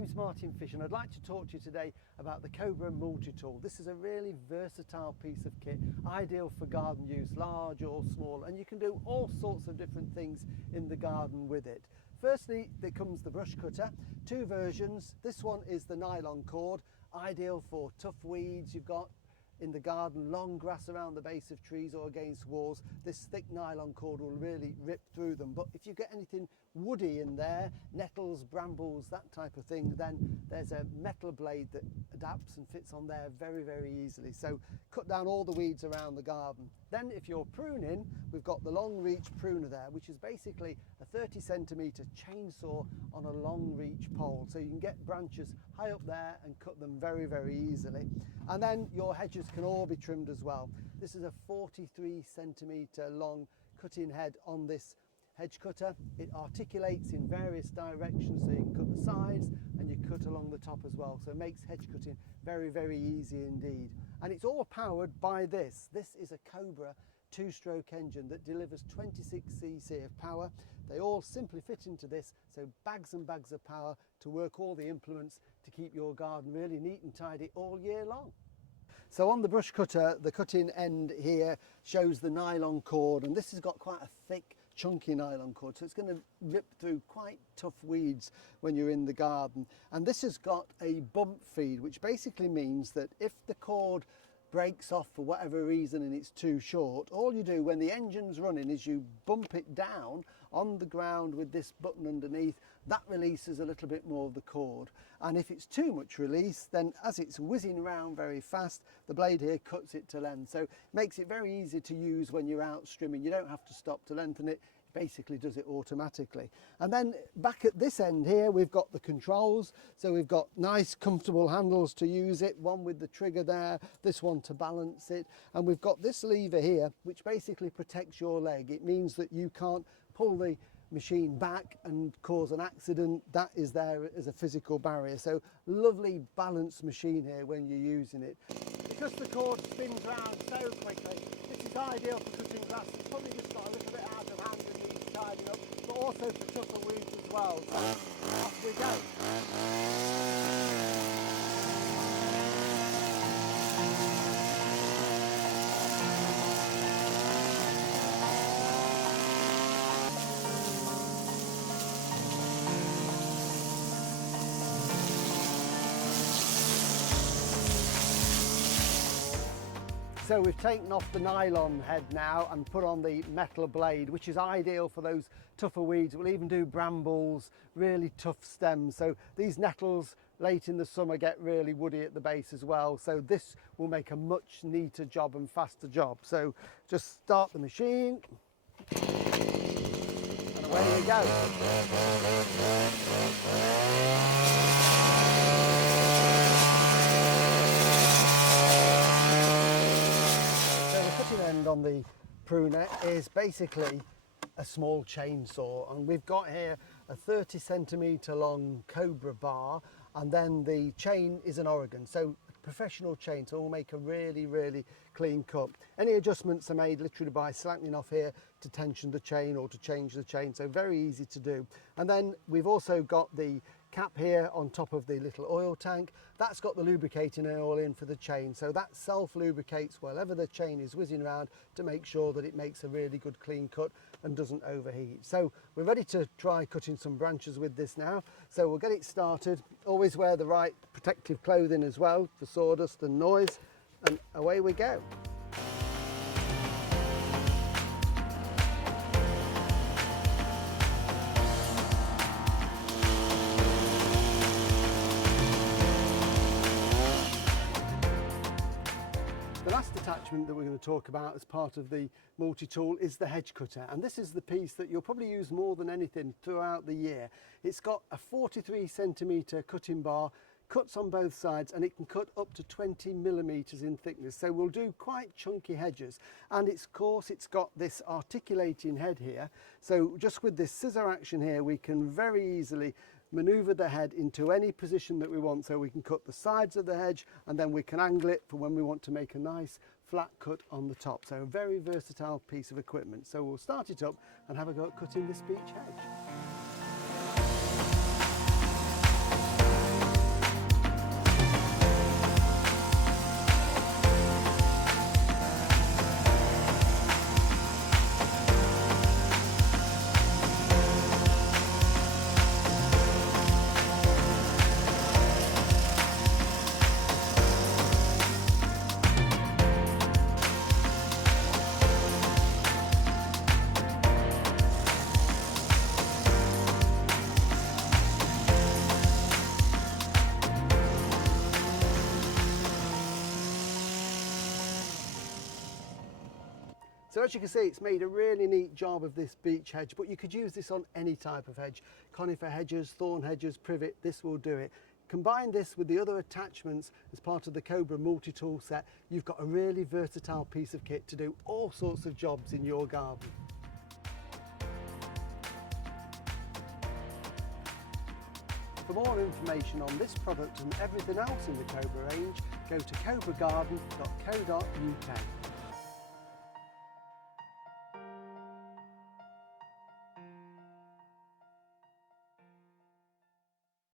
name's Martin Fish and I'd like to talk to you today about the Cobra multi-tool. This is a really versatile piece of kit, ideal for garden use, large or small, and you can do all sorts of different things in the garden with it. Firstly, there comes the brush cutter, two versions. This one is the nylon cord, ideal for tough weeds you've got in the garden, long grass around the base of trees or against walls. This thick nylon cord will really rip through them. But if you get anything woody in there, nettles, brambles, that type of thing, then there's a metal blade that adapts and fits on there very, very easily. So cut down all the weeds around the garden. Then if you're pruning, we've got the long reach pruner there, which is basically a 30cm chainsaw on a long reach pole. So you can get branches high up there and cut them very, very easily. And then your hedges can all be trimmed as well. This is a 43cm long cutting head on this hedge cutter. It articulates in various directions, so you can cut the sides and you cut along the top as well. So it makes hedge cutting very, very easy indeed. And it's all powered by this. This is a Cobra two-stroke engine that delivers 26cc of power. They all simply fit into this, so bags and bags of power to work all the implements to keep your garden really neat and tidy all year long. So on the brush cutter, the cutting end here shows the nylon cord, and this has got quite a thick, chunky nylon cord, so it's going to rip through quite tough weeds when you're in the garden. And this has got a bump feed, which basically means that if the cord breaks off for whatever reason and it's too short, all you do when the engine's running is you bump it down on the ground with this button underneath. That releases a little bit more of the cord, and if it's too much release, then as it's whizzing around very fast, the blade here cuts it to length, so it makes it very easy to use when you're out strimming. You don't have to stop to lengthen it. Basically does it automatically. And then back at this end here we've got the controls, so we've got nice comfortable handles to use it, one with the trigger there, this one to balance it, and we've got this lever here which basically protects your leg. It means that you can't pull the machine back and cause an accident. That is there as a physical barrier. So lovely balanced machine here when you're using it. Because the cord spins around so quickly, this is ideal for cutting grass. It's probably just got a little bit out of hand and needs tidying up, but also for tougher weeds as well. So off we go. So we've taken off the nylon head now and put on the metal blade, which is ideal for those tougher weeds. We'll even do brambles, really tough stems. So these nettles late in the summer get really woody at the base as well. So this will make a much neater job and faster job. So just start the machine and away you go. End on the pruner is basically a small chainsaw, and we've got here a 30cm long Cobra bar, and then the chain is an Oregon, so a professional chainsaw will make a really, really clean cut. Any adjustments are made literally by slackening off here to tension the chain or to change the chain, so very easy to do. And then we've also got the cap here on top of the little oil tank. That's got the lubricating oil in for the chain, so that self-lubricates wherever the chain is whizzing around to make sure that it makes a really good clean cut and doesn't overheat. So we're ready to try cutting some branches with this now, so we'll get it started. Always wear the right protective clothing as well for sawdust and noise, and away we go. The last attachment that we're going to talk about as part of the multi-tool is the hedge cutter, and this is the piece that you'll probably use more than anything throughout the year. It's got a 43cm cutting bar, cuts on both sides, and it can cut up to 20mm in thickness, so we'll do quite chunky hedges. And of course it's got this articulating head here, so just with this scissor action here we can very easily manoeuvre the head into any position that we want, so we can cut the sides of the hedge and then we can angle it for when we want to make a nice flat cut on the top. So a very versatile piece of equipment. So we'll start it up and have a go at cutting this beech hedge. So as you can see, it's made a really neat job of this beech hedge, but you could use this on any type of hedge. Conifer hedges, thorn hedges, privet, this will do it. Combine this with the other attachments as part of the Cobra multi-tool set, you've got a really versatile piece of kit to do all sorts of jobs in your garden. For more information on this product and everything else in the Cobra range, go to cobragarden.co.uk.